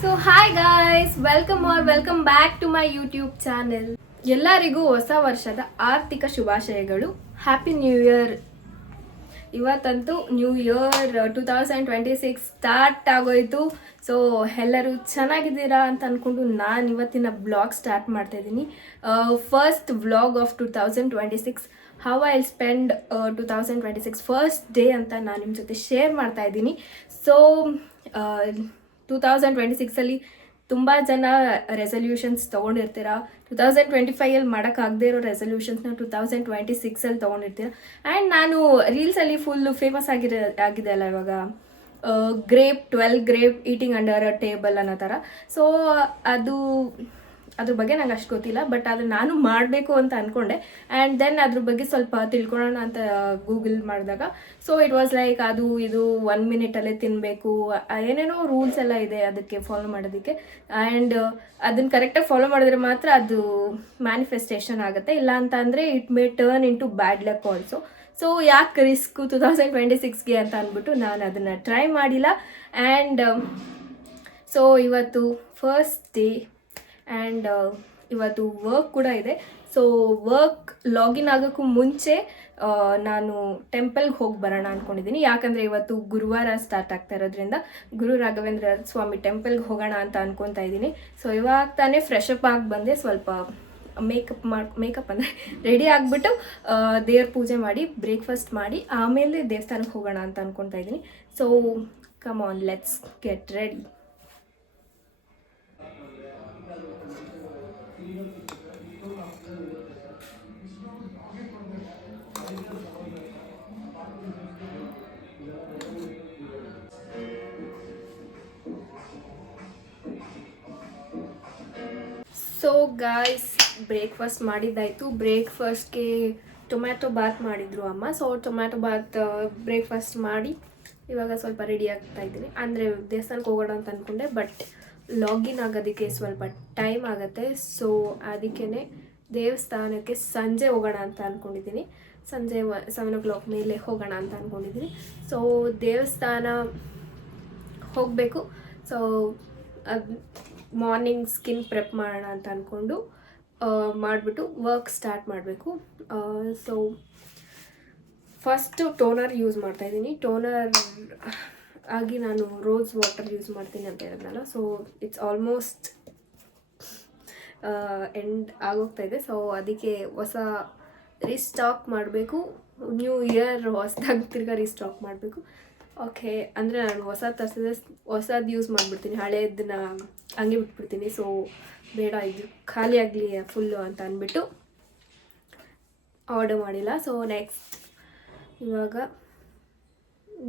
So hi guys, welcome back to my YouTube channel. ಎಲ್ಲರಿಗೂ ಹೊಸ ವರ್ಷದ ಆರ್ಥಿಕ ಶುಭಾಶಯಗಳು. Happy new year. ಇವತ್ತಂತೂ ನ್ಯೂ ಇಯರ್ 2026 ಸ್ಟಾರ್ಟ್ ಆಗೋಯ್ತು. ಸೊ ಎಲ್ಲರೂ ಚೆನ್ನಾಗಿದ್ದೀರಾ ಅಂತ ಅಂದ್ಕೊಂಡು ನಾನು ಇವತ್ತಿನ ಬ್ಲಾಗ್ ಸ್ಟಾರ್ಟ್ ಮಾಡ್ತಾ ಇದ್ದೀನಿ. First vlog of 2026, how I spend 2026 first day ಅಂತ ನಾನು ನಿಮ್ಮ ಜೊತೆ ಶೇರ್ ಮಾಡ್ತಾ ಇದ್ದೀನಿ. ಸೊ 2026 ತುಂಬ ಜನ ರೆಸಲ್ಯೂಷನ್ಸ್ ತೊಗೊಂಡಿರ್ತೀರ. 2025 ಮಾಡೋಕ್ಕಾಗದೇ ಇರೋ ರೆಸಲ್ಯೂಷನ್ಸ್ನ 2026 ತೊಗೊಂಡಿರ್ತೀರ. ಆ್ಯಂಡ್ ನಾನು ರೀಲ್ಸಲ್ಲಿ ಫುಲ್ಲು ಫೇಮಸ್ ಆಗಿದೆ ಅಲ್ಲ ಇವಾಗ, grape 12 grape eating under a table ಅನ್ನೋ ಥರ. ಸೊ ಅದ್ರ ಬಗ್ಗೆ ನಂಗೆ ಅಷ್ಟು ಗೊತ್ತಿಲ್ಲ, ಬಟ್ ಅದು ನಾನು ಮಾಡಬೇಕು ಅಂತ ಅಂದ್ಕೊಂಡೆ. ಆ್ಯಂಡ್ ದೆನ್ ಅದ್ರ ಬಗ್ಗೆ ಸ್ವಲ್ಪ ತಿಳ್ಕೊಳ್ಳೋಣ ಅಂತ ಗೂಗಲ್ ಮಾಡಿದಾಗ, ಸೊ ಇಟ್ ವಾಸ್ ಲೈಕ್ ಅದು ಇದು 1 ಮಿನಿಟಲ್ಲೇ ತಿನ್ನಬೇಕು, ಏನೇನೋ ರೂಲ್ಸ್ ಎಲ್ಲ ಇದೆ ಅದಕ್ಕೆ ಫಾಲೋ ಮಾಡೋದಕ್ಕೆ. ಆ್ಯಂಡ್ ಅದನ್ನು ಕರೆಕ್ಟಾಗಿ ಫಾಲೋ ಮಾಡಿದ್ರೆ ಮಾತ್ರ ಅದು ಮ್ಯಾನಿಫೆಸ್ಟೇಷನ್ ಆಗುತ್ತೆ, ಇಲ್ಲ ಅಂತ ಅಂದರೆ it may turn into bad luck also. So ಯಾಕೆ ರಿಸ್ಕು 2026ಗೆ ಅಂತ ಅಂದ್ಬಿಟ್ಟು ನಾನು ಅದನ್ನು ಟ್ರೈ ಮಾಡಿಲ್ಲ. ಆ್ಯಂಡ್ ಸೊ ಇವತ್ತು ಫಸ್ಟ್ ಡೇ ಆ್ಯಂಡ್ ಇವತ್ತು ವರ್ಕ್ ಕೂಡ ಇದೆ. ಸೊ ವರ್ಕ್ ಲಾಗಿನ್ ಆಗೋಕ್ಕೂ ಮುಂಚೆ ನಾನು ಟೆಂಪಲ್ಗೆ ಹೋಗಿ ಬರೋಣ ಅಂದ್ಕೊಂಡಿದ್ದೀನಿ. ಯಾಕಂದರೆ ಇವತ್ತು ಗುರುವಾರ ಸ್ಟಾರ್ಟ್ ಆಗ್ತಾ ಇರೋದ್ರಿಂದ ಗುರು ರಾಘವೇಂದ್ರ ಸ್ವಾಮಿ ಟೆಂಪಲ್ಗೆ ಹೋಗೋಣ ಅಂತ ಅಂದ್ಕೊತಾ ಇದ್ದೀನಿ. ಸೊ ಇವಾಗ ತಾನೇ ಫ್ರೆಶ್ ಅಪ್ ಆಗಿ ಬಂದೆ, ಸ್ವಲ್ಪ ಮೇಕಪ್ ಅಂದರೆ ರೆಡಿ ಆಗಿಬಿಟ್ಟು ದೇವ್ರ ಪೂಜೆ ಮಾಡಿ ಬ್ರೇಕ್ಫಾಸ್ಟ್ ಮಾಡಿ ಆಮೇಲೆ ದೇವಸ್ಥಾನಕ್ಕೆ ಹೋಗೋಣ ಅಂತ ಅಂದ್ಕೊತಾ ಇದ್ದೀನಿ. So come on, let's get ready. So guys, breakfast ಮಾಡಿದ್ದಾಯಿತು. ಬ್ರೇಕ್ಫಾಸ್ಟ್ಗೆ ಟೊಮ್ಯಾಟೊ ಬಾತ್ ಮಾಡಿದರು ಅಮ್ಮ. ಸೊ ಟೊಮ್ಯಾಟೊ ಬಾತ್ ಬ್ರೇಕ್ಫಾಸ್ಟ್ ಮಾಡಿ ಇವಾಗ ಸ್ವಲ್ಪ ರೆಡಿ ಆಗ್ತಾ ಇದ್ದೀನಿ. ಅಂದರೆ ದೇವಸ್ಥಾನಕ್ಕೆ ಹೋಗೋಣ ಅಂತ ಅಂದ್ಕೊಂಡೆ, ಬಟ್ ಲಾಗಿನ್ ಆಗೋದಕ್ಕೆ ಸ್ವಲ್ಪ ಟೈಮ್ ಆಗುತ್ತೆ. ಸೊ ಅದಕ್ಕೇ ದೇವಸ್ಥಾನಕ್ಕೆ ಸಂಜೆ ಹೋಗೋಣ ಅಂತ ಅಂದ್ಕೊಂಡಿದ್ದೀನಿ. ಸಂಜೆ 7 o'clock ಮೇಲೆ ಹೋಗೋಣ ಅಂತ ಅಂದ್ಕೊಂಡಿದ್ದೀನಿ. ಸೊ ದೇವಸ್ಥಾನ ಹೋಗಬೇಕು. ಸೊ ಅದು ಮಾರ್ನಿಂಗ್ ಸ್ಕಿನ್ ಪ್ರೆಪ್ ಮಾಡೋಣ ಅಂತ ಅಂದ್ಕೊಂಡು ಮಾಡಿಬಿಟ್ಟು ವರ್ಕ್ ಸ್ಟಾರ್ಟ್ ಮಾಡಬೇಕು. ಸೊ ಫಸ್ಟು ಟೋನರ್ ಯೂಸ್ ಮಾಡ್ತಾಯಿದ್ದೀನಿ. ಟೋನರ್ ಆಗಿ ನಾನು ರೋಸ್ ವಾಟರ್ ಯೂಸ್ ಮಾಡ್ತೀನಿ ಅಂತ ಹೇಳಿದ್ನಲ್ಲ. ಸೊ ಇಟ್ಸ್ ಆಲ್ಮೋಸ್ಟ್ ಎಂಡ್ ಆಗೋಗ್ತಾಯಿದೆ. ಸೊ ಅದಕ್ಕೆ ಹೊಸ ರೀಸ್ಟಾಕ್ ಮಾಡಬೇಕು. ನ್ಯೂ ಇಯರ್ ಹೊಸದಾಗಿ ತಿರ್ಗಾ ರೀಸ್ಟಾಕ್ ಮಾಡಬೇಕು. ಓಕೆ, ಅಂದರೆ ನಾನು ತರಿಸಿದ್ರೆ ಹೊಸದು ಯೂಸ್ ಮಾಡಿಬಿಡ್ತೀನಿ, ಹಳೇದನ್ನ ಹಂಗೆ ಬಿಟ್ಬಿಡ್ತೀನಿ. ಸೊ ಬೇಡ, ಇದು ಖಾಲಿ ಆಗಲಿ ಫುಲ್ಲು ಅಂತ ಅಂದ್ಬಿಟ್ಟು ಆರ್ಡರ್ ಮಾಡಿಲ್ಲ. ಸೊ ನೆಕ್ಸ್ಟ್ ಇವಾಗ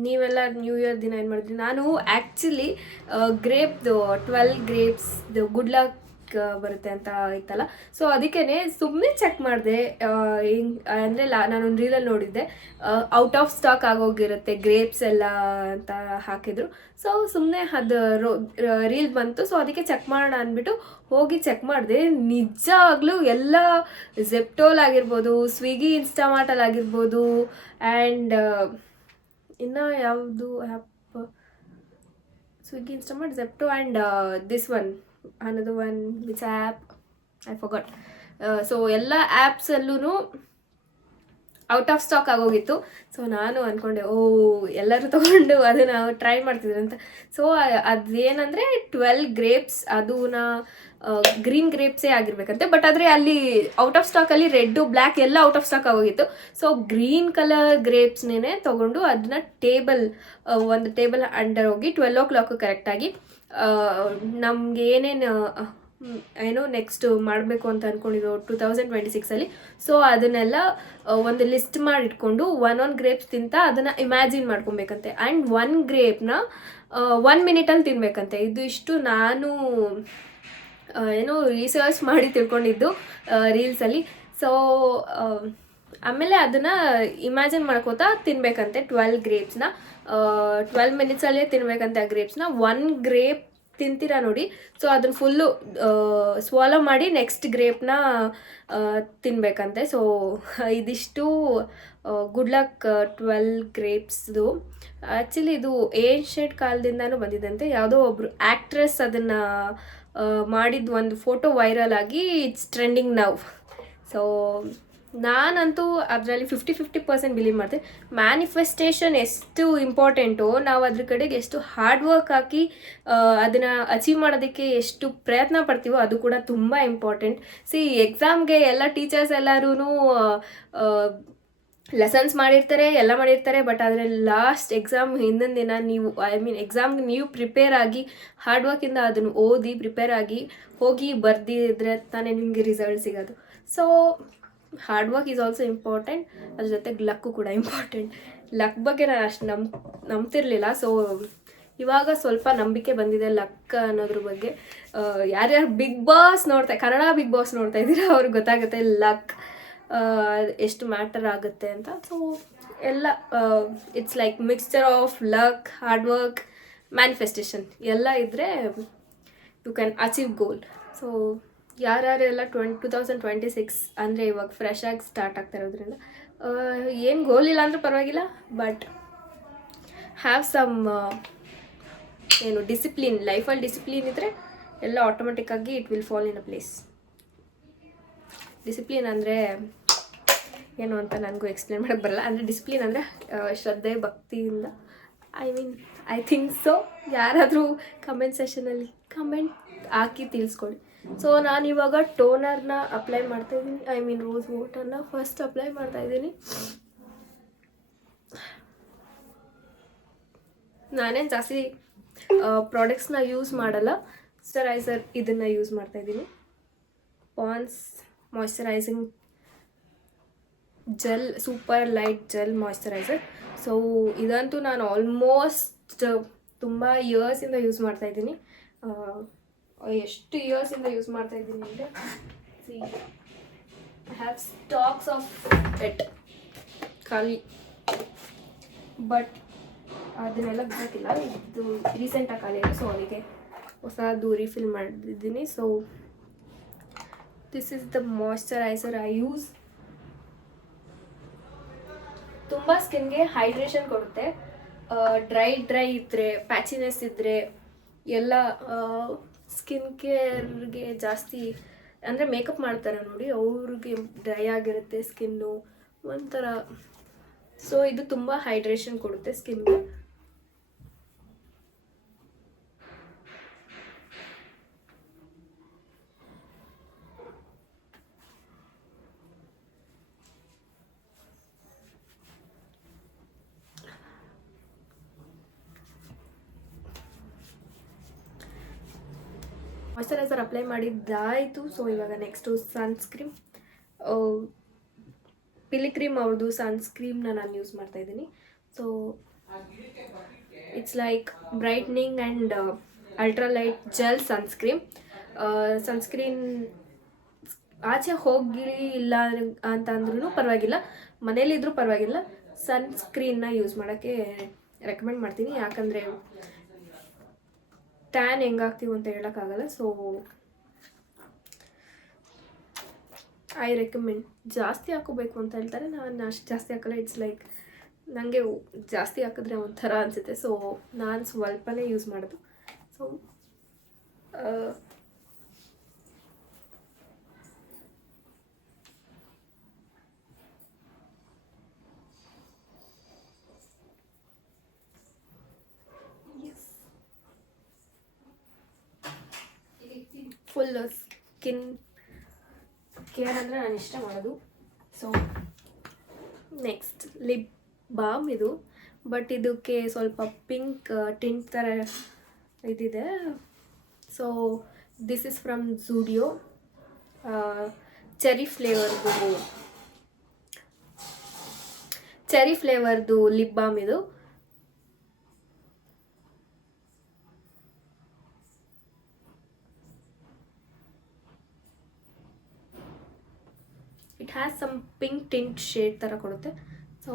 ನೀವೆಲ್ಲ ನ್ಯೂ ಇಯರ್ ದಿನ ಏನು ಮಾಡಿದ್ರಿ? ನಾನು ಆ್ಯಕ್ಚುಲಿ ಗ್ರೇಪ್ದು 12 ಗ್ರೇಪ್ಸ್ದು ಗುಡ್ ಲಕ್ ಬರುತ್ತೆ ಅಂತ ಇತ್ತಲ್ಲ, ಸೊ ಅದಕ್ಕೇ ಸುಮ್ಮನೆ ಚೆಕ್ ಮಾಡಿದೆ. ಅಂದರೆ ನಾನೊಂದು ರೀಲಲ್ಲಿ ನೋಡಿದ್ದೆ, ಔಟ್ ಆಫ್ ಸ್ಟಾಕ್ ಆಗೋಗಿರುತ್ತೆ ಗ್ರೇಪ್ಸ್ ಎಲ್ಲ ಅಂತ ಹಾಕಿದ್ರು. ಸೊ ಸುಮ್ಮನೆ ಅದು ರೀಲ್ ಬಂತು. ಸೊ ಅದಕ್ಕೆ ಚೆಕ್ ಮಾಡೋಣ ಅಂದ್ಬಿಟ್ಟು ಹೋಗಿ ಚೆಕ್ ಮಾಡಿದೆ. ನಿಜವಾಗ್ಲೂ ಎಲ್ಲ ಝೆಪ್ಟೋಲ್ ಆಗಿರ್ಬೋದು, ಸ್ವಿಗ್ಗಿ ಇನ್ಸ್ಟಾಮಾರ್ಟಲ್ಲಿ ಆಗಿರ್ಬೋದು, ಆ್ಯಂಡ್ ಇನ್ನು ಯಾವುದು app, Swiggy Instamart, Zepto and this one, another one, which app I forgot. So ಎಲ್ಲ ಆ್ಯಪ್ಸಲ್ಲೂ ಔಟ್ ಆಫ್ ಸ್ಟಾಕ್ ಆಗೋಗಿತ್ತು. ಸೊ ನಾನು ಅಂದ್ಕೊಂಡೆ, ಎಲ್ಲರೂ ತೊಗೊಂಡು ಅದನ್ನು ಟ್ರೈ ಮಾಡ್ತಿದ್ರು ಅಂತ. ಸೊ ಅದೇನಂದರೆ 12 ಗ್ರೇಪ್ಸ್, ಅದನ್ನ ಗ್ರೀನ್ ಗ್ರೇಪ್ಸೇ ಆಗಿರ್ಬೇಕಂತೆ. ಬಟ್ ಆದರೆ ಅಲ್ಲಿ ಔಟ್ ಆಫ್ ಸ್ಟಾಕಲ್ಲಿ ರೆಡ್ಡು ಬ್ಲ್ಯಾಕ್ ಎಲ್ಲ ಔಟ್ ಆಫ್ ಸ್ಟಾಕ್ ಆಗೋಗಿತ್ತು. ಸೊ ಗ್ರೀನ್ ಕಲರ್ ಗ್ರೇಪ್ಸ್ನೇ ತೊಗೊಂಡು ಅದನ್ನ ಒಂದು ಟೇಬಲ್ ಅಂಡರ್ ಹೋಗಿ 12 o'clock ಕರೆಕ್ಟಾಗಿ ನಮಗೆ ಏನೋ ನೆಕ್ಸ್ಟ್ ಮಾಡಬೇಕು ಅಂತ ಅಂದ್ಕೊಂಡಿದ್ದು 2026 ಸೊ ಅದನ್ನೆಲ್ಲ ಒಂದು ಲಿಸ್ಟ್ ಮಾಡಿಟ್ಕೊಂಡು ಒಂದೊಂದು ಗ್ರೇಪ್ಸ್ ತಿಂತ ಅದನ್ನು ಇಮ್ಯಾಜಿನ್ ಮಾಡ್ಕೊಬೇಕಂತೆ. ಆ್ಯಂಡ್ 1 ಗ್ರೇಪ್ನ 1 minute ತಿನ್ಬೇಕಂತೆ. ಇದು ಇಷ್ಟು ನಾನು ಏನೋ ರಿಸರ್ಚ್ ಮಾಡಿ ತಿಳ್ಕೊಂಡಿದ್ದು ರೀಲ್ಸಲ್ಲಿ. ಸೊ ಆಮೇಲೆ ಅದನ್ನು ಇಮ್ಯಾಜಿನ್ ಮಾಡ್ಕೋತಾ ತಿನ್ಬೇಕಂತೆ 12 ಗ್ರೇಪ್ಸ್ನ. 12 minutesಲ್ಲೇ ತಿನ್ಬೇಕಂತೆ ಆ ಗ್ರೇಪ್ಸ್ನ. 1 ಗ್ರೇಪ್ ತಿಂತೀರಾ ನೋಡಿ, ಸೊ ಅದನ್ನ ಫುಲ್ಲು ಸ್ವಾಲೋ ಮಾಡಿ ನೆಕ್ಸ್ಟ್ ಗ್ರೇಪ್ನ ತಿನ್ಬೇಕಂತೆ. ಸೊ ಇದಿಷ್ಟು ಗುಡ್ ಲಕ್ 12 ಗ್ರೇಪ್ಸ್ದು. ಆ್ಯಕ್ಚುಲಿ ಇದು ಏನ್ಷಿಯಂಟ್ ಕಾಲದಿಂದನೂ ಬಂದಿದಂತೆ. ಯಾವುದೋ ಒಬ್ರು ಆ್ಯಕ್ಟ್ರೆಸ್ ಅದನ್ನು ಮಾಡಿದ ಒಂದು ಫೋಟೋ ವೈರಲ್ ಆಗಿ ಇಟ್ಸ್ ಟ್ರೆಂಡಿಂಗ್ ನೌ. ಸೊ ನಾನಂತೂ ಅದರಲ್ಲಿ 50% ಬಿಲೀವ್ ಮಾಡ್ತೀನಿ. ಮ್ಯಾನಿಫೆಸ್ಟೇಷನ್ ಎಷ್ಟು ಇಂಪಾರ್ಟೆಂಟು, ನಾವು ಅದ್ರ ಕಡೆಗೆ ಎಷ್ಟು ಹಾರ್ಡ್ ವರ್ಕ್ ಹಾಕಿ ಅದನ್ನು ಅಚೀವ್ ಮಾಡೋದಕ್ಕೆ ಎಷ್ಟು ಪ್ರಯತ್ನ ಪಡ್ತೀವೋ ಅದು ಕೂಡ ತುಂಬ ಇಂಪಾರ್ಟೆಂಟ್. ಎಕ್ಸಾಮ್ಗೆ ಎಲ್ಲ ಟೀಚರ್ಸ್ ಎಲ್ಲರೂ ಲೆಸನ್ಸ್ ಮಾಡಿರ್ತಾರೆ, ಎಲ್ಲ ಮಾಡಿರ್ತಾರೆ, ಬಟ್ ಆದರೆ ಲಾಸ್ಟ್ ಎಕ್ಸಾಮ್ ಹಿಂದಿನ ದಿನ ನೀವು ಎಕ್ಸಾಮ್ಗೆ ನೀವು ಪ್ರಿಪೇರ್ ಆಗಿ ಹಾರ್ಡ್ ವರ್ಕಿಂದ ಅದನ್ನು ಓದಿ ಪ್ರಿಪೇರ್ ಆಗಿ ಹೋಗಿ ಬರ್ದಿದ್ರೆ ತಾನೇ ನಿಮಗೆ ರಿಸಲ್ಟ್ ಸಿಗೋದು. So hard work is also important, ಅದ್ರ ಜೊತೆಗೆ ಲಕ್ಕು ಕೂಡ ಇಂಪಾರ್ಟೆಂಟ್. ಲಕ್ ಬಗ್ಗೆ ನಾನು ಅಷ್ಟು ನಂಬ್ತಿರ್ಲಿಲ್ಲ. ಸೊ ಇವಾಗ ಸ್ವಲ್ಪ ನಂಬಿಕೆ ಬಂದಿದೆ ಲಕ್ ಅನ್ನೋದ್ರ ಬಗ್ಗೆ. ಯಾರ್ಯಾರು Bigg Boss Kannada Bigg Boss ನೋಡ್ತಾ ಇದ್ದೀರಾ ಅವ್ರಿಗೆ ಗೊತ್ತಾಗುತ್ತೆ ಲಕ್ ಎಷ್ಟು ಮ್ಯಾಟರ್ ಆಗುತ್ತೆ ಅಂತ. ಸೊ ಎಲ್ಲ it's like mixture of luck, hard work, manifestation ಎಲ್ಲ ಇದ್ದರೆ you can achieve goal. So ಯಾರ್ಯಾರೆಲ್ಲ 2026 ಅಂದರೆ ಇವಾಗ ಫ್ರೆಶ್ ಆಗಿ ಸ್ಟಾರ್ಟ್ ಆಗ್ತಾ ಇರೋದ್ರಿಂದ ಏನು ಗೋಲ್ ಇಲ್ಲ ಅಂದರೂ ಪರವಾಗಿಲ್ಲ, ಬಟ್ ಹ್ಯಾವ್ ಸಮ್ ಡಿಸಿಪ್ಲಿನ್, ಲೈಫಲ್ಲಿ ಡಿಸಿಪ್ಲಿನ್ ಇದ್ದರೆ ಎಲ್ಲ ಆಟೋಮೆಟಿಕ್ಕಾಗಿ it will fall in a place. Discipline ಅಂದರೆ ಏನು ಅಂತ ನನಗೂ ಎಕ್ಸ್ಪ್ಲೇನ್ ಮಾಡೋಕ್ಕೆ ಬರಲ್ಲ. ಅಂದರೆ ಡಿಸಿಪ್ಲಿನ್ ಅಂದರೆ ಶ್ರದ್ಧೆ ಭಕ್ತಿಯಿಂದ, ಐ ಥಿಂಕ್ ಸೊ. ಯಾರಾದರೂ ಕಮೆಂಟ್ ಸೆಷನಲ್ಲಿ ಕಮೆಂಟ್ ಹಾಕಿ ತಿಳಿಸ್ಕೊಡಿ. ಸೊ ನಾನಿವಾಗ ಟೋನರ್ನ ಅಪ್ಲೈ ಮಾಡ್ತಾಯಿದ್ದೀನಿ, ರೋಸ್ ವಾಟರ್ನ ಫಸ್ಟ್ ಅಪ್ಲೈ ಮಾಡ್ತಾಯಿದ್ದೀನಿ. ನಾನೇನು ಜಾಸ್ತಿ ಪ್ರಾಡಕ್ಟ್ಸ್ನ ಯೂಸ್ ಮಾಡಲ್ಲ, ಮಾಯ್ಶ್ಚರೈಸರ್ ಇದನ್ನು ಯೂಸ್ ಮಾಡ್ತಾಯಿದ್ದೀನಿ. Pond's moisturising gel, super light gel moisturiser. So ಇದಂತೂ ನಾನು ಆಲ್ಮೋಸ್ಟ್ ತುಂಬ ಇಯರ್ಸಿಂದ ಯೂಸ್ ಮಾಡ್ತಾಯಿದ್ದೀನಿ. ಎಷ್ಟು ಇಯರ್ಸಿಂದ ಯೂಸ್ ಮಾಡ್ತಾಯಿದ್ದೀನಿ ಅಂದರೆ I have stocks of it ಖಾಲಿ, ಬಟ್ ಅದನ್ನೆಲ್ಲ ಗೊತ್ತಿಲ್ಲ. ಇದು ರೀಸೆಂಟಾಗಿ ಖಾಲಿ ಇದೆ, ಸೊ ಅದಕ್ಕೆ ಹೊಸದು ರೀಫಿಲ್ ಮಾಡಿದ್ದೀನಿ. So this is the moisturiser I use. ತುಂಬ ಸ್ಕಿನ್ಗೆ ಹೈಡ್ರೇಷನ್ ಕೊಡುತ್ತೆ. ಡ್ರೈ ಇದ್ದರೆ, ಪ್ಯಾಚಿನೆಸ್ ಇದ್ದರೆ ಎಲ್ಲ ಸ್ಕಿನ್ ಕೇರ್ಗೆ ಜಾಸ್ತಿ ಅಂದರೆ ಮೇಕಪ್ ಮಾಡ್ತಾರೆ ನೋಡಿ, ಅವ್ರಿಗೆ ಡ್ರೈ ಆಗಿರುತ್ತೆ ಸ್ಕಿನ್ನು ಒಂಥರ. ಸೊ ಇದು ತುಂಬ ಹೈಡ್ರೇಷನ್ ಕೊಡುತ್ತೆ ಸ್ಕಿನ್ಗೆ. ಮಾಯ್ಶ್ಚರೈಸರ್ ಅಪ್ಲೈ ಮಾಡಿದ್ದಾಯಿತು. ಸೊ ಇವಾಗ ನೆಕ್ಸ್ಟು ಸನ್ಸ್ಕ್ರೀಮ್. ಪಿಲಿಕ್ರೀಮ್ ಅವ್ರದ್ದು ಸನ್ಸ್ಕ್ರೀಮ್ನ ನಾನು ಯೂಸ್ ಮಾಡ್ತಾಯಿದ್ದೀನಿ. So it's like brightening and ultralight gel sunscreen ಆಚೆ ಹೋಗಿಲ್ಲ ಅಂತ ಅಂದ್ರೂ ಪರವಾಗಿಲ್ಲ, ಮನೇಲಿದ್ರೂ ಪರವಾಗಿಲ್ಲ, ಸನ್ಸ್ಕ್ರೀನ್ನ ಯೂಸ್ ಮಾಡೋಕ್ಕೆ ರೆಕಮೆಂಡ್ ಮಾಡ್ತೀನಿ. ಯಾಕಂದರೆ ಟ್ಯಾನ್ ಹೆಂಗಾಗ್ತೀವಿ ಅಂತ ಹೇಳೋಕ್ಕಾಗಲ್ಲ. So I recommend. ಜಾಸ್ತಿ ಹಾಕೋಬೇಕು ಅಂತ ಹೇಳ್ತಾರೆ, ನಾನು ಅಷ್ಟು ಜಾಸ್ತಿ ಹಾಕಲ್ಲ. ಇಟ್ಸ್ ಲೈಕ್ ನನಗೆ ಜಾಸ್ತಿ ಹಾಕಿದ್ರೆ ಒಂಥರ ಅನಿಸುತ್ತೆ. ಸೊ ನಾನು ಸ್ವಲ್ಪನೇ ಯೂಸ್ ಮಾಡೋದು. ಸೊ ಫುಲ್ ಸ್ಕಿನ್ ಕೇರ್ ಅಂದರೆ ನಾನು ಇಷ್ಟ ಮಾಡೋದು. ಸೊ ನೆಕ್ಸ್ಟ್ ಲಿಪ್ ಬಾಮ್ ಇದು, ಬಟ್ ಇದಕ್ಕೆ ಸ್ವಲ್ಪ ಪಿಂಕ್ ಟಿಂಟ್ ಥರ ಇದಿದೆ. So this is from Zudio, cherry ಫ್ಲೇವರ್ದು ಲಿಪ್ ಬಾಮ್ ಇದು. It has some pink tint shade ಥರ ಕೊಡುತ್ತೆ. So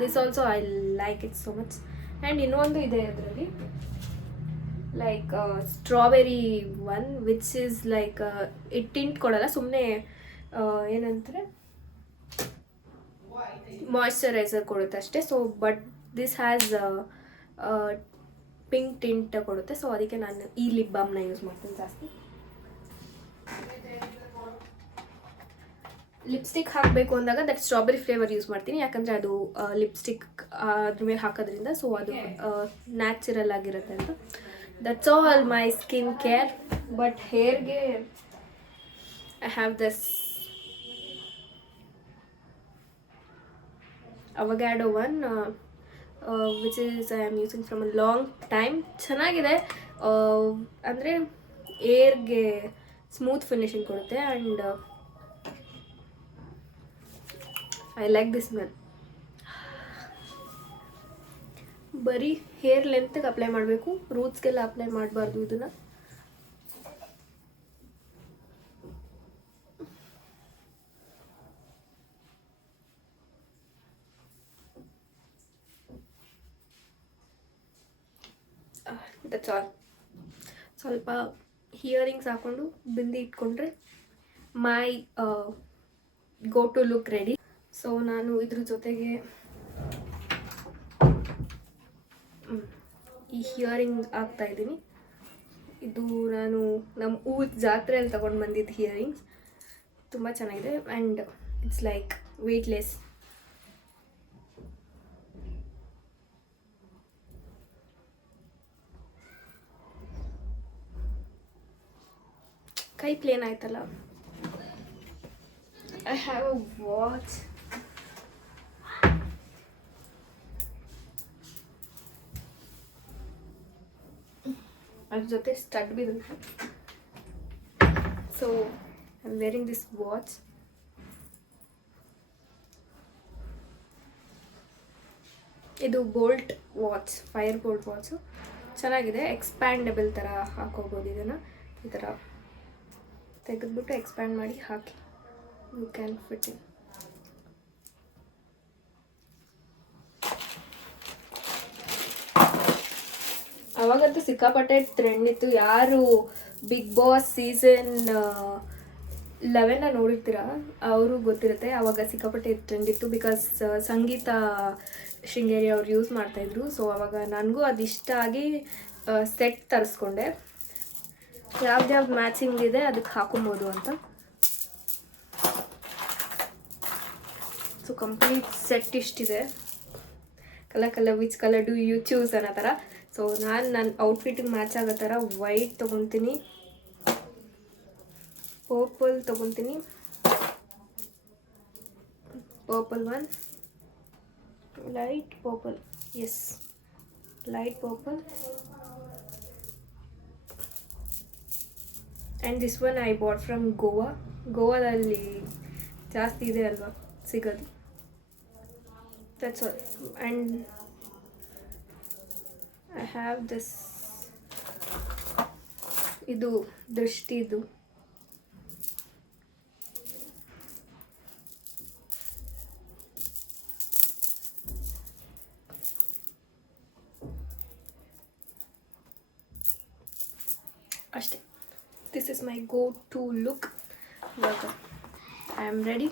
this also I like it so much. And ಇನ್ನೊಂದು ಇದೆ ಅದರಲ್ಲಿ like strawberry one which is like it tint ಕೊಡಲ್ಲ, ಸುಮ್ಮನೆ ಏನಂತಾರೆ ಮಾಯ್ಶ್ಚರೈಸರ್ ಕೊಡುತ್ತೆ ಅಷ್ಟೇ. So but this has pink tint ಕೊಡುತ್ತೆ. ಸೊ ಅದಕ್ಕೆ ನಾನು ಈ ಲಿಪ್ ಬಾಮ್ನ ಯೂಸ್ ಮಾಡ್ತೀನಿ ಜಾಸ್ತಿ. ಲಿಪ್ಸ್ಟಿಕ್ ಹಾಕಬೇಕು ಅಂದಾಗ ದಟ್ ಸ್ಟ್ರಾಬೆರಿ ಫ್ಲೇವರ್ ಯೂಸ್ ಮಾಡ್ತೀನಿ, ಯಾಕಂದರೆ ಅದು ಲಿಪ್ಸ್ಟಿಕ್ ಅದ್ರ ಮೇಲೆ ಹಾಕೋದ್ರಿಂದ ಸೊ ಅದು ನ್ಯಾಚುರಲ್ ಆಗಿರುತ್ತೆ ಅಂತ. That's all my skin care. But ಹೇರ್ಗೆ I have this avocado one which is I am using from a long time. ಚೆನ್ನಾಗಿದೆ, ಅಂದರೆ ಏರ್ಗೆ ಸ್ಮೂತ್ ಫಿನಿಶಿಂಗ್ ಕೊಡುತ್ತೆ and I like this smell. ಬರೀ ಹೇರ್ ಲೆಂತ್ಗೆ ಅಪ್ಲೈ ಮಾಡಬೇಕು, ರೂಟ್ಸ್ಗೆಲ್ಲ ಅಪ್ಲೈ ಮಾಡಬಾರ್ದು ಇದನ್ನು. That's all. ಸ್ವಲ್ಪ ಹಿಯರಿಂಗ್ಸ್ ಹಾಕ್ಕೊಂಡು ಬಿಂದಿ ಇಟ್ಕೊಂಡ್ರೆ my go to look ready. So ನಾನು ಇದ್ರ ಜೊತೆಗೆ ಈ ಹಿಯರಿಂಗ್ ಹಾಕ್ತಾ ಇದ್ದೀನಿ. ಇದು ನಾನು ನಮ್ಮ ಊರ ಜಾತ್ರೆಯಲ್ಲಿ ತೊಗೊಂಡು ಬಂದಿದ್ದು ಹಿಯರಿಂಗ್ಸ್. ತುಂಬ ಚೆನ್ನಾಗಿದೆ ಆ್ಯಂಡ್ ಇಟ್ಸ್ ಲೈಕ್ ವೇಟ್ಲೆಸ್. ಕೈ ಪ್ಲೇನ್ ಆಯ್ತಲ್ಲ. I have a watch. ಅದ್ರ ಜೊತೆ ಸ್ಟಡ್ ಬಿದ್ದುಂಟು. So I am wearing this watch. ಇದು Boltt watch, Fire Boltt watch. ಚೆನ್ನಾಗಿದೆ, ಎಕ್ಸ್ಪ್ಯಾಂಡಬಲ್ ಥರ ಹಾಕೋಬೋದು. ಇದನ್ನು ಈ ಥರ ತೆಗೆದ್ಬಿಟ್ಟು ಎಕ್ಸ್ಪ್ಯಾಂಡ್ ಮಾಡಿ ಹಾಕಿ ಯು ಕ್ಯಾನ್ ಫಿಟ್ ಇನ್. ಅವಾಗಂತೂ ಸಿಕ್ಕಾಪಟ್ಟೆ ಟ್ರೆಂಡ್ ಇತ್ತು. ಯಾರು ಬಿಗ್ ಬಾಸ್ ಸೀಸನ್ 11 ನೋಡಿರ್ತೀರ ಅವರು ಗೊತ್ತಿರುತ್ತೆ. ಆವಾಗ ಸಿಕ್ಕಾಪಟ್ಟೆ ಟ್ರೆಂಡ್ ಇತ್ತು, ಬಿಕಾಸ್ ಸಂಗೀತ ಶೃಂಗೇರಿ ಅವ್ರು ಯೂಸ್ ಮಾಡ್ತಾಯಿದ್ರು. ಸೊ ಆವಾಗ ನನಗೂ ಅದು ಇಷ್ಟ ಆಗಿ ಸೆಟ್ ತರಿಸ್ಕೊಂಡೆ. ಯಾವ್ದು ಮ್ಯಾಚಿಂಗ್ ಇದೆ ಅದಕ್ಕೆ ಹಾಕೊಬೋದು ಅಂತ. ಸೊ ಕಂಪ್ಲೀಟ್ ಸೆಟ್ ಇಷ್ಟಿದೆ. Colour which colour do you choose ಅನ್ನೋ ಥರ. ಸೊ ನಾನು ನನ್ನ ಔಟ್ಫಿಟ್ಟಿಗೆ ಮ್ಯಾಚ್ ಆಗೋ ಥರ ವೈಟ್ ತೊಗೊತೀನಿ, ಪರ್ಪಲ್ ತೊಗೊತೀನಿ, purple one, light purple, yes light purple, and this one I bought from Goa. ಗೋವಾದಲ್ಲಿ ಜಾಸ್ತಿ ಇದೆ ಅಲ್ವಾ ಸಿಗೋದು. That's all. And I have this, ಇದು ದೃಷ್ಟಿದು. ಅಷ್ಟೇ. This is my go to look. ಇವಾಗ ಐ ಆಮ್ ರೆಡಿ.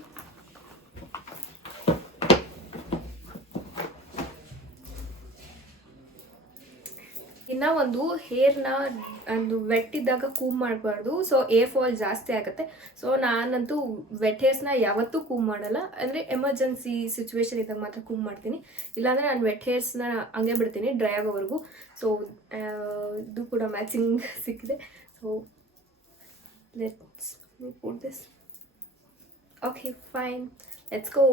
ಇನ್ನು ಒಂದು ಹೇರ್ನ ಒಂದು ವೆಟ್ ಇದ್ದಾಗ ಕೂಮ್ ಮಾಡಬಾರ್ದು. ಸೊ ಏರ್ ಫಾಲ್ ಜಾಸ್ತಿ ಆಗುತ್ತೆ. ಸೊ ನಾನಂತೂ ವೆಟ್ ಹೇರ್ಸ್ನ ಯಾವತ್ತೂ ಕೂಮ್ ಮಾಡಲ್ಲ. ಅಂದರೆ ಎಮರ್ಜೆನ್ಸಿ ಸಿಚುವೇಶನ್ ಇದ್ದಾಗ ಮಾತ್ರ ಕೂಮ್ ಮಾಡ್ತೀನಿ, ಇಲ್ಲಾಂದರೆ ನಾನು ವೆಟ್ ಹೇರ್ಸ್ನ ಹಂಗೆ ಬಿಡ್ತೀನಿ ಡ್ರೈ ಆಗೋವರೆಗೂ. ಸೊ ಇದು ಕೂಡ ಮ್ಯಾಚಿಂಗ್ ಸಿಕ್ಕಿದೆ. So let's put this. Okay fine, let's go.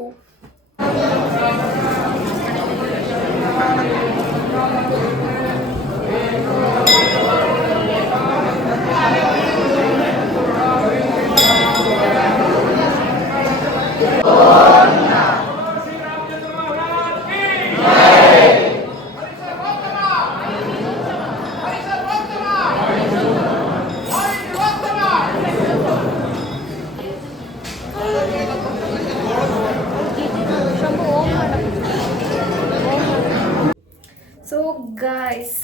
So guys,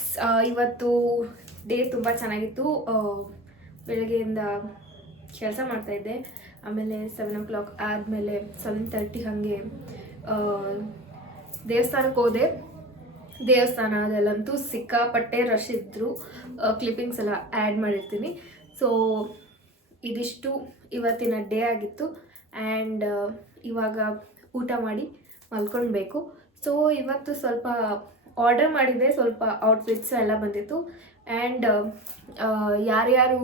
ಇವತ್ತು ಡೇ ತುಂಬ ಚೆನ್ನಾಗಿತ್ತು. ಬೆಳಗ್ಗೆಯಿಂದ ಕೆಲಸ ಮಾಡ್ತಾಯಿದ್ದೆ. ಆಮೇಲೆ 7 o'clock ಆದಮೇಲೆ 7:30 ಹಾಗೆ ದೇವಸ್ಥಾನಕ್ಕೆ ಹೋದೆ. ದೇವಸ್ಥಾನದಲ್ಲಂತೂ ಸಿಕ್ಕಾಪಟ್ಟೆ ರಶ್ ಇದ್ದರು. ಕ್ಲಿಪ್ಪಿಂಗ್ಸ್ ಎಲ್ಲ ಆ್ಯಡ್ ಮಾಡಿರ್ತೀನಿ. ಸೊ ಇದಿಷ್ಟು ಇವತ್ತಿನ ಡೇ ಆಗಿತ್ತು. ಆ್ಯಂಡ್ ಇವಾಗ ಊಟ ಮಾಡಿ ಮಲ್ಕೊಳ್ಬೇಕು. ಸೊ ಇವತ್ತು ಸ್ವಲ್ಪ ಆರ್ಡರ್ ಮಾಡಿದ್ದೆ, ಸ್ವಲ್ಪ ಔಟ್ಫಿಟ್ಸ್ ಎಲ್ಲ ಬಂದಿತ್ತು. ಆ್ಯಂಡ್ ಯಾರ್ಯಾರು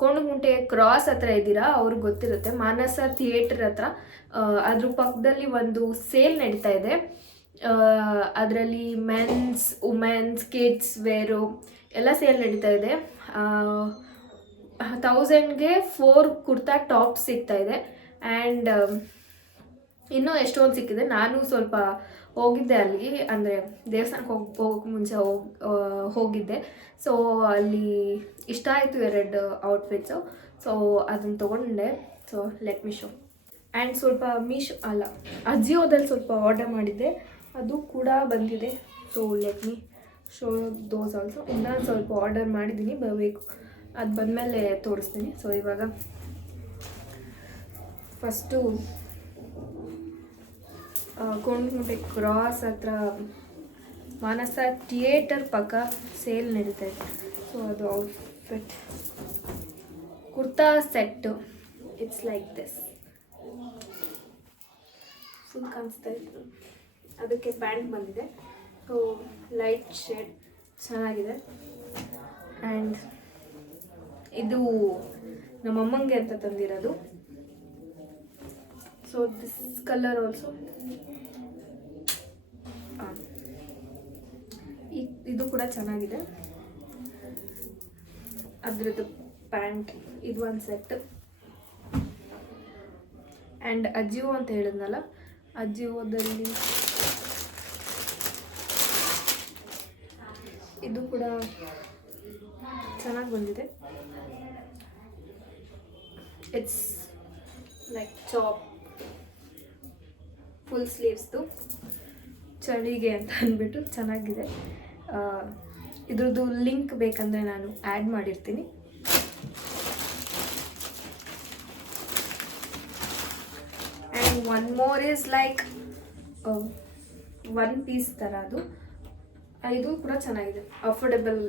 ಕೋಣಗುಂಟೆ ಕ್ರಾಸ್ ಹತ್ರ ಇದ್ದೀರಾ ಅವ್ರಿಗೆ ಗೊತ್ತಿರುತ್ತೆ, ಮಾನಸ ಥಿಯೇಟರ್ ಹತ್ರ ಅದ್ರ ಪಕ್ಕದಲ್ಲಿ ಒಂದು ಸೇಲ್ ನಡೀತಾ ಇದೆ. ಅದರಲ್ಲಿ ಮೆನ್ಸ್, ವುಮೆನ್ಸ್, ಕಿಡ್ಸ್ ವೇರು ಎಲ್ಲ ಸೇಲ್ ನಡೀತಾ ಇದೆ. 1000ಗೆ 4 ಕುರ್ತಾ ಟಾಪ್ ಸಿಗ್ತಾ ಇದೆ. ಆ್ಯಂಡ್ ಇನ್ನೂ ಎಷ್ಟೊಂದು ಸಿಕ್ಕಿದೆ. ನಾನು ಸ್ವಲ್ಪ ಹೋಗಿದ್ದೆ ಅಲ್ಲಿಗೆ, ಅಂದರೆ ದೇವಸ್ಥಾನಕ್ಕೆ ಹೋಗೋಕ್ಕೆ ಮುಂಚೆ ಹೋಗಿದ್ದೆ. ಸೊ ಅಲ್ಲಿ ಇಷ್ಟ ಆಯಿತು 2 ಔಟ್ಫಿಟ್ಸು. ಸೊ ಅದನ್ನು ತೊಗೊಂಡೆ. So let me show. And ಸ್ವಲ್ಪ ಅಜಿಯೋದಲ್ಲಿ ಸ್ವಲ್ಪ ಆರ್ಡರ್ ಮಾಡಿದ್ದೆ, ಅದು ಕೂಡ ಬಂದಿದೆ. ಸೊ ಲೆಟ್ ಮಿ ಶೋ ದೋಸ್ ಆಲ್ಸೋ. ಇನ್ನೂ ಸ್ವಲ್ಪ ಆರ್ಡರ್ ಮಾಡಿದ್ದೀನಿ, ಬರಬೇಕು. ಅದು ಬಂದಮೇಲೆ ತೋರಿಸ್ತೀನಿ. ಸೊ ಇವಾಗ ಫಸ್ಟು ಕೋಣಗುಂಟೆ ಕ್ರಾಸ್ ಹತ್ರ ಮಾನಸ ಥಿಯೇಟರ್ ಪಕ್ಕ ಸೇಲ್ ನಡೀತಾ ಇದೆ. ಸೊ ಅದು outfit kurta set. It's like this. Full ಕಾಣಿಸ್ತಾ ಇತ್ತು. ಅದಕ್ಕೆ ಪ್ಯಾಂಟ್ ಬಂದಿದೆ. ಸೊ ಲೈಟ್ ಶೇಡ್ ಚೆನ್ನಾಗಿದೆ. ಆ್ಯಂಡ್ ಇದು ನಮ್ಮಮ್ಮಂಗೆ ಅಂತ ತಂದಿರೋದು. So this colour also. ಇದು ಕೂಡ ಚೆನ್ನಾಗಿದೆ. ಅದರದ್ದು ಪ್ಯಾಂಟ್ ಇದು ಒಂದು ಸೆಟ್. ಆ್ಯಂಡ್ ಅಜಿಯೋ ಅಂತ ಹೇಳಿದ್ನಲ್ಲ, ಅಜಿಯೋದಲ್ಲಿ ಇದು ಕೂಡ ಚೆನ್ನಾಗಿ ಬಂದಿದೆ. ಇಟ್ಸ್ ಲೈಕ್ ಟಾಪ್, ಫುಲ್ ಸ್ಲೀವ್ಸ್ದು, ಚಳಿಗೆ ಅಂತ ಅಂದ್ಬಿಟ್ಟು ಚೆನ್ನಾಗಿದೆ. ಇದ್ರದ್ದು ಲಿಂಕ್ ಬೇಕಂದರೆ ನಾನು ಆ್ಯಡ್ ಮಾಡಿರ್ತೀನಿ. And one more is like 1 piece ಥರ. ಅದು ಇದು ಕೂಡ ಚೆನ್ನಾಗಿದೆ, ಅಫೋರ್ಡೆಬಲ್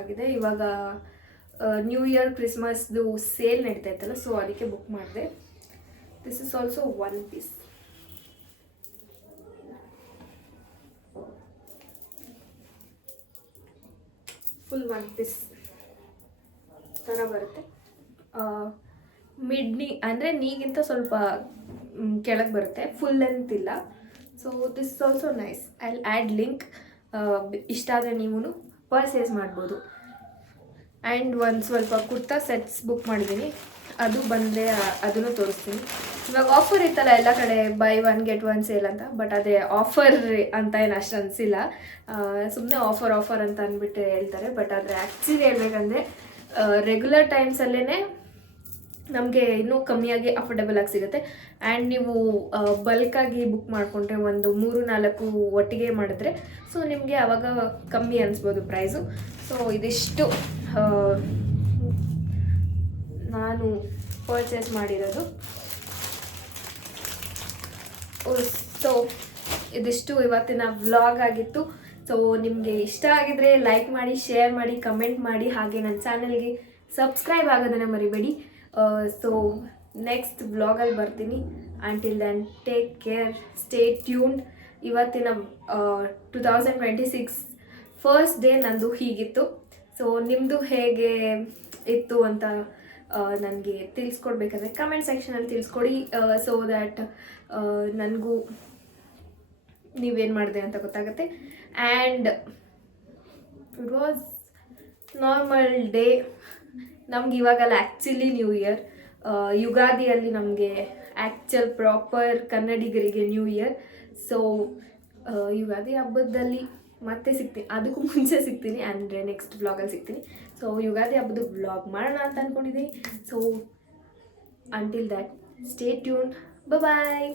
ಆಗಿದೆ. ಇವಾಗ ನ್ಯೂ ಇಯರ್ ಕ್ರಿಸ್ಮಸ್ದು ಸೇಲ್ ನಡೀತಾ ಇತ್ತಲ್ಲ, ಸೊ ಅದಕ್ಕೆ ಬುಕ್ ಮಾಡಿದೆ. This is also 1 piece. Full 1 piece ಥರ ಬರುತ್ತೆ. ಮಿಡ್ ನೀ ಅಂದರೆ ನೀಗಿಂತ ಸ್ವಲ್ಪ ಕೆಳಗೆ ಬರುತ್ತೆ, ಫುಲ್ ಲೆಂತ್ ಇಲ್ಲ. So this is also nice. I will add link. ಇಷ್ಟ ಆದರೆ ನೀವು ಪರ್ಚೇಸ್ ಮಾಡ್ಬೋದು. ಆ್ಯಂಡ್ ಒಂದು ಸ್ವಲ್ಪ ಕುರ್ತಾ ಸೆಟ್ಸ್ ಬುಕ್ ಮಾಡಿದ್ದೀನಿ, ಅದು ಬಂದರೆ ಅದನ್ನು ತೋರಿಸ್ತೀನಿ. ಇವಾಗ ಆಫರ್ ಇತ್ತಲ್ಲ ಎಲ್ಲ ಕಡೆ, ಬೈ 1 get 1 ಸೇಲ್ ಅಂತ. ಬಟ್ ಅದೇ ಆಫರ್ ಅಂತ ಏನು ಅಷ್ಟು ಅನಿಸಿಲ್ಲ, ಸುಮ್ಮನೆ ಆಫರ್ ಅಂತ ಅಂದ್ಬಿಟ್ಟು ಹೇಳ್ತಾರೆ. ಬಟ್ ಆದರೆ ಆ್ಯಕ್ಚುಲಿ ಹೇಳ್ಬೇಕಂದ್ರೆ ರೆಗ್ಯುಲರ್ ಟೈಮ್ಸಲ್ಲೇ ನಮಗೆ ಇನ್ನೂ ಕಮ್ಮಿಯಾಗಿ ಅಫೋರ್ಡೆಬಲ್ ಆಗಿ ಸಿಗುತ್ತೆ. ಆ್ಯಂಡ್ ನೀವು ಬಲ್ಕಾಗಿ ಬುಕ್ ಮಾಡಿಕೊಂಡ್ರೆ ಒಂದು 3-4 ಒಟ್ಟಿಗೆ ಮಾಡಿದ್ರೆ ಸೊ ನಿಮಗೆ ಆವಾಗ ಕಮ್ಮಿ ಅನಿಸ್ಬೋದು ಪ್ರೈಸು. ಸೊ ಇದಿಷ್ಟು ನಾನು ಪರ್ಚೇಸ್ ಮಾಡಿರೋದು. ಸೊ ಇದಿಷ್ಟು ಇವತ್ತಿನ ವ್ಲಾಗ್ ಆಗಿತ್ತು. ಸೊ ನಿಮಗೆ ಇಷ್ಟ ಆಗಿದ್ರೆ ಲೈಕ್ ಮಾಡಿ, ಶೇರ್ ಮಾಡಿ, ಕಮೆಂಟ್ ಮಾಡಿ, ಹಾಗೆ ನನ್ನ ಚಾನಲ್ಗೆ ಸಬ್ಸ್ಕ್ರೈಬ್ ಆಗೋದನ್ನು ಮರಿಬೇಡಿ. ಸೊ ನೆಕ್ಸ್ಟ್ ವ್ಲಾಗಲ್ಲಿ ಬರ್ತೀನಿ. Until then take care, stay tuned. ಇವತ್ತಿನ 2026 ಫಸ್ಟ್ ಡೇ ನಂದು ಹೀಗಿತ್ತು. ಸೊ ನಿಮ್ಮದು ಹೇಗೆ ಇತ್ತು ಅಂತ ನನಗೆ ತಿಳಿಸ್ಕೊಡ್ಬೇಕಾದ್ರೆ ಕಮೆಂಟ್ ಸೆಕ್ಷನಲ್ಲಿ ತಿಳಿಸ್ಕೊಡಿ. ಸೊ ದ್ಯಾಟ್ ನನಗೂ ನೀವೇನು ಮಾಡಿದೆ ಅಂತ ಗೊತ್ತಾಗುತ್ತೆ. And it was normal day. ನಮ್ಗೆ ಇವಾಗಲ್ಲ ಆ್ಯಕ್ಚುಲಿ ನ್ಯೂ ಇಯರ್. ಯುಗಾದಿಯಲ್ಲಿ ನಮಗೆ ಆ್ಯಕ್ಚುಲ್ ಪ್ರಾಪರ್ ಕನ್ನಡಿಗರಿಗೆ ನ್ಯೂ ಇಯರ್. ಸೊ ಯುಗಾದಿ ಹಬ್ಬದಲ್ಲಿ ಮತ್ತೆ ಸಿಗ್ತೀನಿ, ಅದಕ್ಕೂ ಮುಂಚೆ ಸಿಗ್ತೀನಿ, ಅಂದರೆ ನೆಕ್ಸ್ಟ್ ವ್ಲಾಗಲ್ಲಿ ಸಿಗ್ತೀನಿ. ಸೊ ಯುಗಾದಿ ಹಬ್ಬದ ವ್ಲಾಗ್ ಮಾಡೋಣ ಅಂತ ಅಂದ್ಕೊಂಡಿದ್ದೀನಿ. So until that stay tuned. Bye.